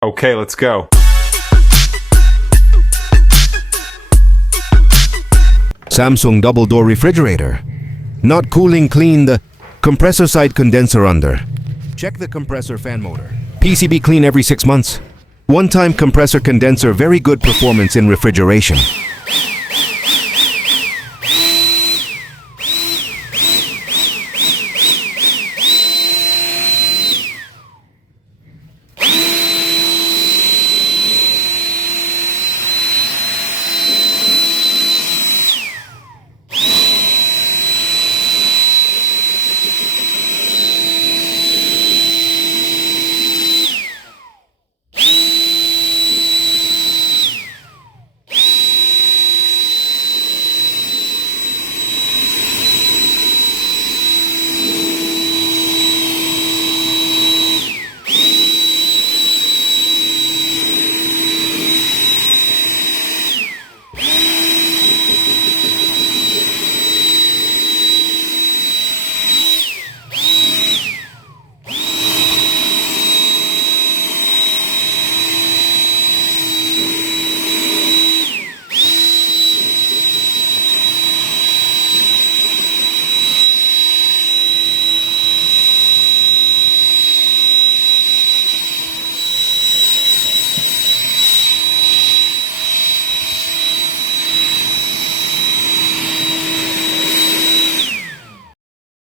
Okay, let's go. Samsung double door refrigerator. Not cooling, clean the compressor side condenser under. Check the compressor fan motor. PCB clean every 6 months. One-time compressor condenser, very good performance in refrigeration.